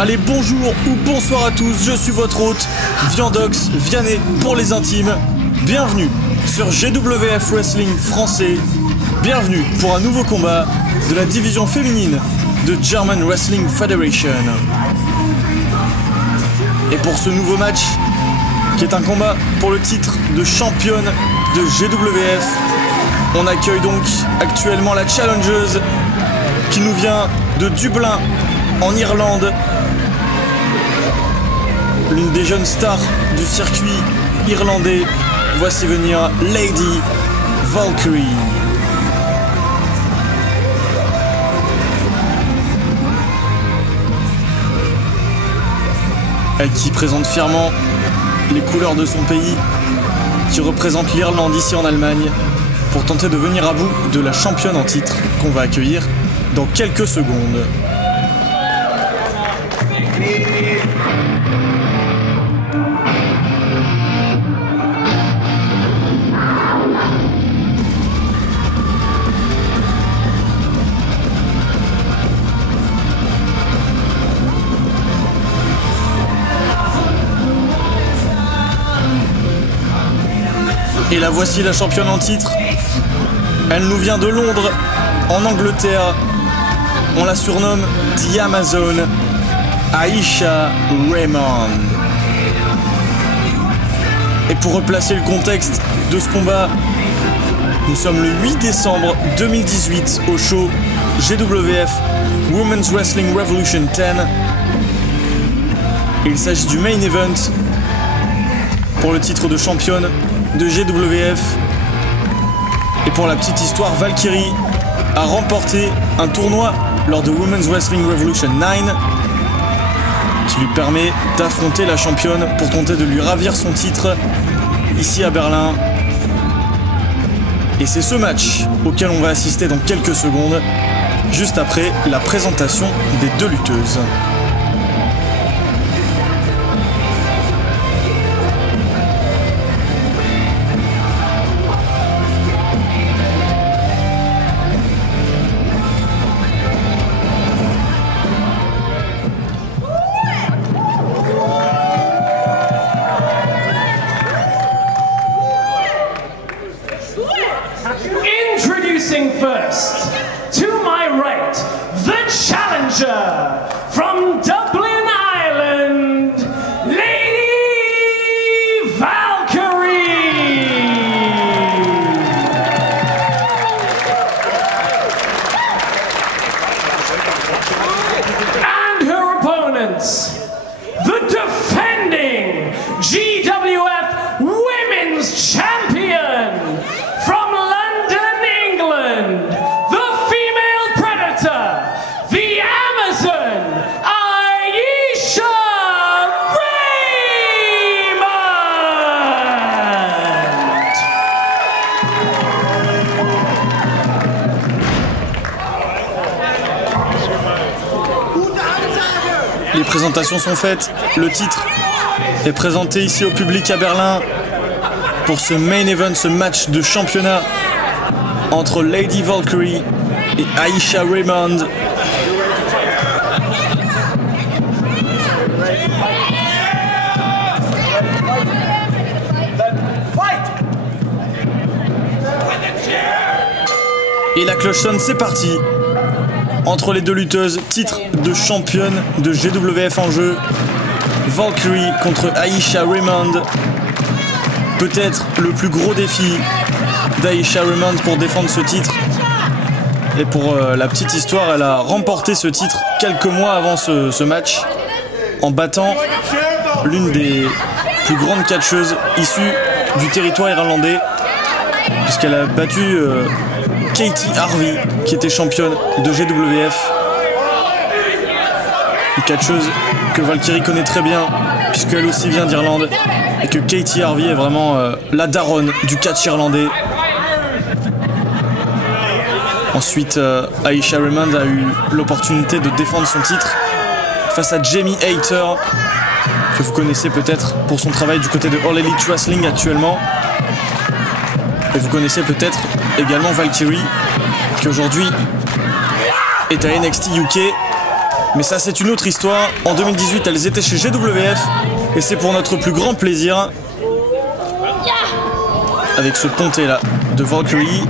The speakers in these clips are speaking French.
Allez, bonjour ou bonsoir à tous, je suis votre hôte, Viandox, Vianney pour les intimes. Bienvenue sur GWF Wrestling français. Bienvenue pour un nouveau combat de la division féminine de German Wrestling Federation. Et pour ce nouveau match, qui est un combat pour le titre de championne de GWF, on accueille donc actuellement la challengeuse qui nous vient de Dublin en Irlande, l'une des jeunes stars du circuit irlandais. Voici venir Lady Valkyrie. Elle qui présente fièrement les couleurs de son pays, qui représente l'Irlande ici en Allemagne, pour tenter de venir à bout de la championne en titre qu'on va accueillir dans quelques secondes. Et la voici, la championne en titre. Elle nous vient de Londres, en Angleterre. On la surnomme The Amazon, Aisha Raymond. Et pour replacer le contexte de ce combat, nous sommes le 8 décembre 2018 au show GWF Women's Wrestling Revolution 10. Il s'agit du main event pour le titre de championne de GWF. Et pour la petite histoire, Valkyrie a remporté un tournoi lors de Women's Wrestling Revolution 9 qui lui permet d'affronter la championne pour tenter de lui ravir son titre ici à Berlin. Et c'est ce match auquel on va assister dans quelques secondes, juste après la présentation des deux lutteuses. Introducing first, to my right, the challenger from Dublin, Ireland, Lady Valkyrie. And her opponents, the defending GWF Women's Champion from London, England, the female predator, the Amazon, Aisha Raymond. Les présentations sont faites, le titre est présenté ici au public à Berlin pour ce main event, ce match de championnat entre Lady Valkyrie et Aisha Raymond. Et la cloche sonne, c'est parti. Entre les deux lutteuses, titre de championne de GWF en jeu. Valkyrie contre Aisha Raymond. Peut-être le plus gros défi d'Aisha Raymond pour défendre ce titre. Et pour la petite histoire, elle a remporté ce titre quelques mois avant ce match en battant l'une des plus grandes catcheuses issues du territoire irlandais, puisqu'elle a battu Katie Harvey, qui était championne de GWF. Une catcheuse que Valkyrie connaît très bien, puisqu'elle aussi vient d'Irlande, et que Katie Harvey est vraiment la daronne du catch irlandais. Ensuite, Aisha Raymond a eu l'opportunité de défendre son titre face à Jamie Hayter, que vous connaissez peut-être pour son travail du côté de All Elite Wrestling actuellement. Et vous connaissez peut-être également Valkyrie, qui aujourd'hui est à NXT UK Mais ça, c'est une autre histoire. En 2018, elles étaient chez GWF. Et c'est pour notre plus grand plaisir. Avec ce ponté là de Valkyrie.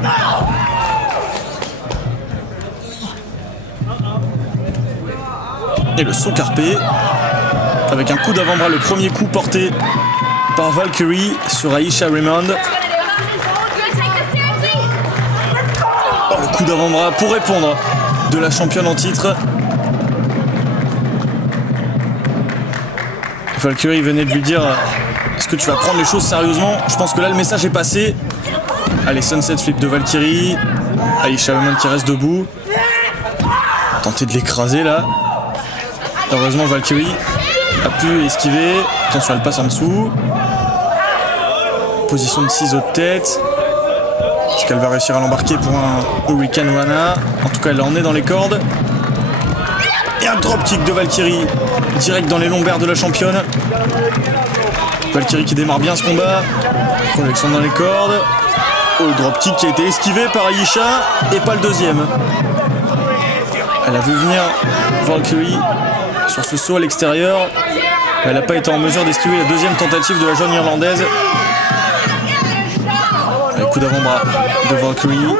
Et le saut carpé. Avec un coup d'avant-bras, le premier coup porté par Valkyrie sur Aisha Raymond. Oh, le coup d'avant-bras pour répondre de la championne en titre. Valkyrie venait de lui dire: est-ce que tu vas prendre les choses sérieusement? Je pense que là le message est passé. Allez, Sunset Flip de Valkyrie. Aisha Raymond qui reste debout. Tenter de l'écraser là. Heureusement Valkyrie a pu esquiver. Attention, elle passe en dessous. Position de ciseaux de tête. Est-ce qu'elle va réussir à l'embarquer pour un Hurricane Rana? En tout cas, elle en est dans les cordes. Et un dropkick de Valkyrie. Direct dans les lombaires de la championne. Valkyrie qui démarre bien ce combat. Projection dans les cordes. Oh, le dropkick qui a été esquivé par Aisha. Et pas le deuxième. Elle a vu venir Valkyrie sur ce saut à l'extérieur. Elle n'a pas été en mesure d'esquiver la deuxième tentative de la jeune irlandaise. Un coup d'avant-bras de Valkyrie.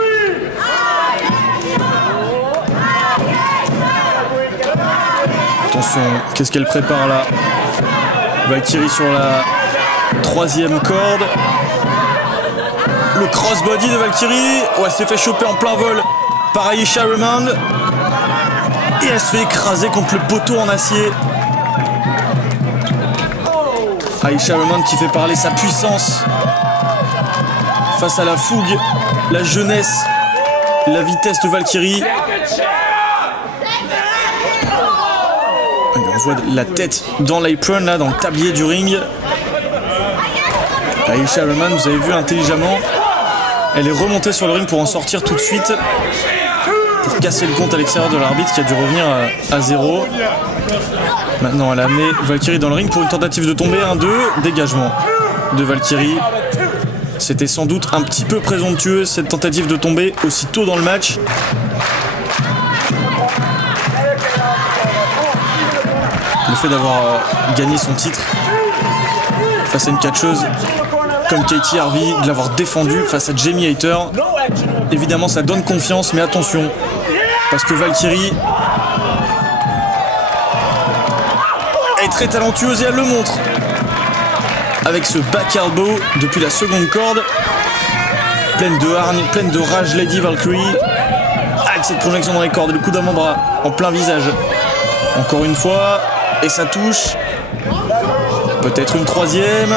Attention, qu'est-ce qu'elle prépare là? Valkyrie sur la troisième corde. Le crossbody de Valkyrie. Oh, elle s'est fait choper en plein vol par Aisha Raymond. Et elle se fait écraser contre le poteau en acier. Aisha Raymond qui fait parler sa puissance face à la fougue, la jeunesse, la vitesse de Valkyrie. On voit la tête dans l'apron là, dans le tablier du ring. Aisha Raymond, vous avez vu intelligemment, elle est remontée sur le ring pour en sortir tout de suite, pour casser le compte à l'extérieur de l'arbitre qui a dû revenir à 0. Maintenant elle a amené Valkyrie dans le ring pour une tentative de tomber. 1-2, dégagement de Valkyrie. C'était sans doute un petit peu présomptueux cette tentative de tomber aussi tôt dans le match. Le fait d'avoir gagné son titre face à une catcheuse comme Katie Harvey, de l'avoir défendu face à Jamie Hayter, évidemment ça donne confiance, mais attention, parce que Valkyrie est très talentueuse et elle le montre avec ce back elbow depuis la seconde corde, pleine de hargne, pleine de rage Lady Valkyrie, avec cette projection dans les cordes et le coup d'avant-bras en plein visage, encore une fois, et ça touche, peut-être une troisième.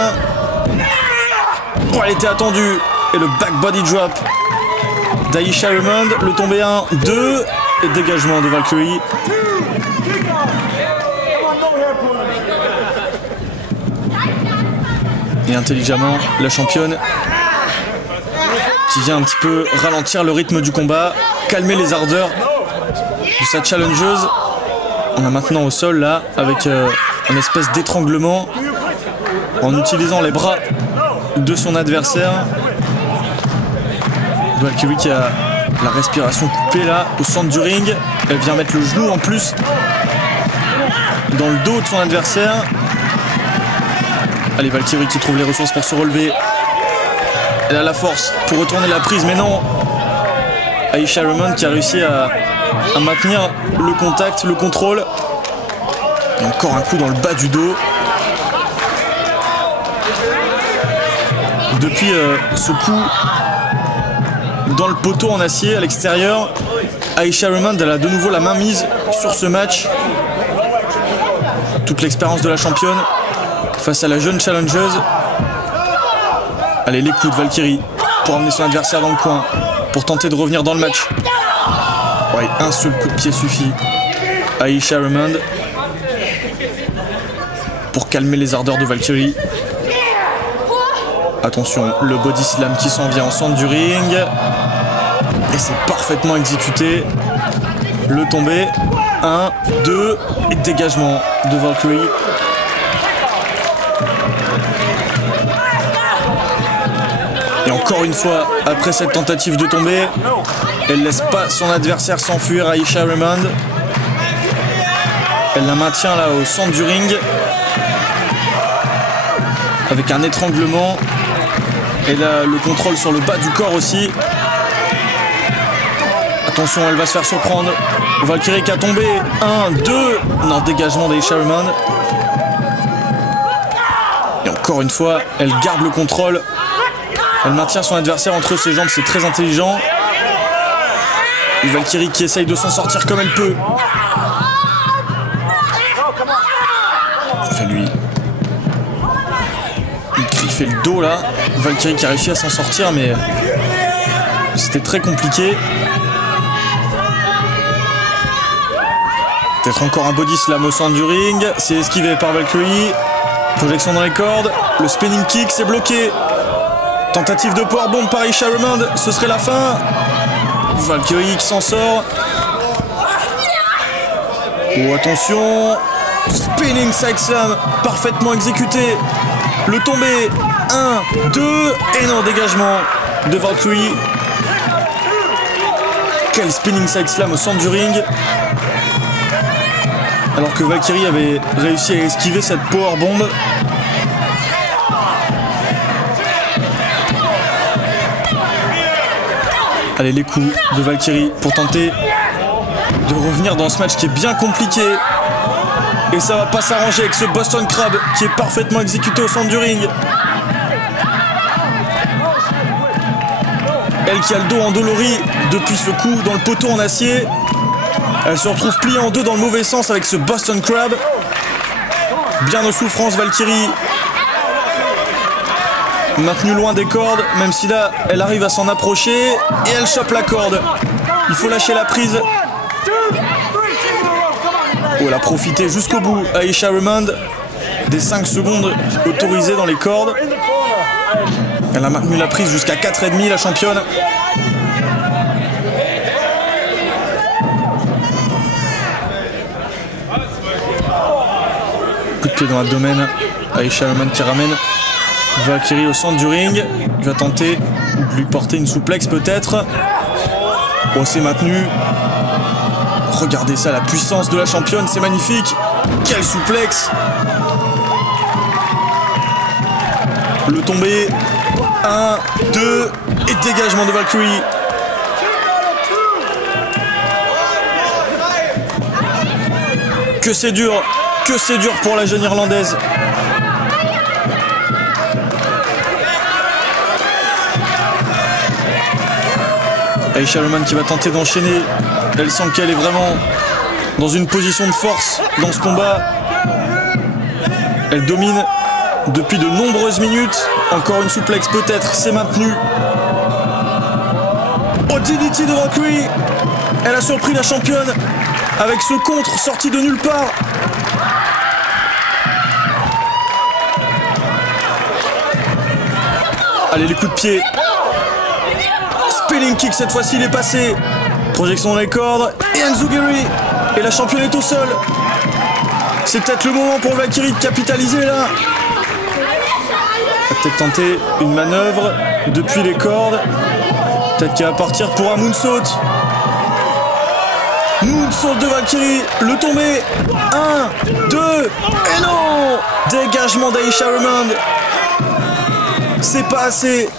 Oh, elle était attendue, et le back body drop d'Aisha Raymond, le tombé 1, 2, et dégagement de Valkyrie. Et intelligemment, la championne qui vient un petit peu ralentir le rythme du combat, calmer les ardeurs de sa challengeuse. On a maintenant au sol là, avec un espèce d'étranglement, en utilisant les bras de son adversaire. Valkyrie qui a la respiration coupée là, au centre du ring. Elle vient mettre le genou en plus dans le dos de son adversaire. Allez, Valkyrie qui trouve les ressources pour se relever. Elle a la force pour retourner la prise, mais non. Aisha Raymond qui a réussi à maintenir le contact, le contrôle. Et encore un coup dans le bas du dos. Depuis ce coup dans le poteau en acier à l'extérieur, Aisha Raymond elle a de nouveau la main mise sur ce match. Toute l'expérience de la championne face à la jeune challengeuse. Allez, les coups de Valkyrie pour amener son adversaire dans le coin, pour tenter de revenir dans le match. Ouais, un seul coup de pied suffit. Aisha Raymond pour calmer les ardeurs de Valkyrie. Attention, le body slam qui s'en vient en centre du ring. Et c'est parfaitement exécuté. Le tombé. 1, 2, et dégagement de Valkyrie. Et encore une fois, après cette tentative de tomber, elle laisse pas son adversaire s'enfuir, Aisha Raymond. Elle la maintient là au centre du ring. Avec un étranglement. Elle a le contrôle sur le bas du corps aussi. Attention, elle va se faire surprendre. Valkyrie qui a tombé. 1, 2. Non, dégagement d'Aisha Raymond. Et encore une fois, elle garde le contrôle. Elle maintient son adversaire entre ses jambes, c'est très intelligent. Et Valkyrie qui essaye de s'en sortir comme elle peut. Enfin, lui. Il fait le dos là. Valkyrie qui a réussi à s'en sortir, mais c'était très compliqué. Peut-être encore un body slam au centre du ring. C'est esquivé par Valkyrie. Projection dans les cordes. Le spinning kick, c'est bloqué. Tentative de powerbomb par Aisha Raymond. Ce serait la fin. Valkyrie qui s'en sort. Oh, attention. Spinning side slam. Parfaitement exécuté. Le tombé. 1, 2. Et non, dégagement de Valkyrie. Quel spinning side slam au centre du ring. Alors que Valkyrie avait réussi à esquiver cette powerbomb. Allez, les coups de Valkyrie pour tenter de revenir dans ce match qui est bien compliqué. Et ça va pas s'arranger avec ce Boston Crab qui est parfaitement exécuté au centre du ring. Elle qui a le dos endolori depuis ce coup dans le poteau en acier. Elle se retrouve pliée en deux dans le mauvais sens avec ce Boston Crab. Bien en souffrance, Valkyrie. Maintenue loin des cordes, même si là, elle arrive à s'en approcher. Et elle chope la corde. Il faut lâcher la prise. Oh, elle a profité jusqu'au bout. Aisha Raymond, des 5 secondes autorisées dans les cordes. Elle a maintenu la prise jusqu'à 4,5, la championne. Coup de pied dans l'abdomen. Aisha Raymond qui ramène Valkyrie au centre du ring. Il va tenter de lui porter une souplexe peut-être. Oh, c'est maintenu. Regardez ça, la puissance de la championne, c'est magnifique. Quelle souplexe. Le tombé. 1, 2. Et dégagement de Valkyrie. Que c'est dur. Que c'est dur pour la jeune Irlandaise. Aisha Raymond qui va tenter d'enchaîner. Elle sent qu'elle est vraiment dans une position de force dans ce combat. Elle domine depuis de nombreuses minutes. Encore une souplexe peut-être, c'est maintenu. Oh, DDT de Valkyrie. Elle a surpris la championne avec ce contre sorti de nulle part. Allez, les coups de pied. Spinning kick, cette fois-ci, il est passé. Projection dans les cordes. Et Enzuguri. Et la championne est au sol. C'est peut-être le moment pour Valkyrie de capitaliser là. Elle va peut-être tenter une manœuvre depuis les cordes. Peut-être qu'elle va partir pour un moonsault. Moonsault de Valkyrie. Le tombé. 1, 2. Et non. Dégagement d'Aisha Raymond. C'est pas assez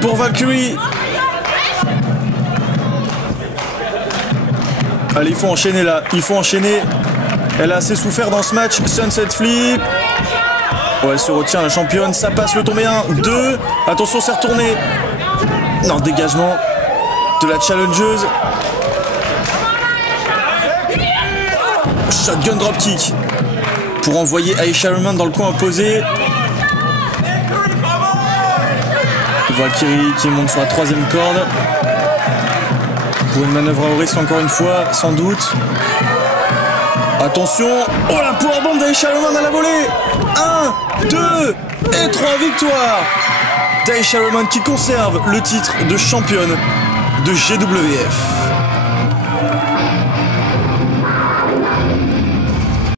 pour Valkyrie. Allez, il faut enchaîner là. Il faut enchaîner. Elle a assez souffert dans ce match. Sunset flip. Oh, elle se retient, la championne. Ça passe, le tombé. 1, 2. Attention, c'est retourné. Non, dégagement de la challengeuse. Shotgun dropkick pour envoyer Aisha Raymond dans le coin opposé. Valkyrie qui monte sur la 3e corde. Pour une manœuvre à haut risque encore une fois, sans doute. Attention. Oh, la powerbomb d'Aisha Raymond à la volée. 1, 2 et 3 victoires d'Aisha Raymond qui conserve le titre de championne de GWF.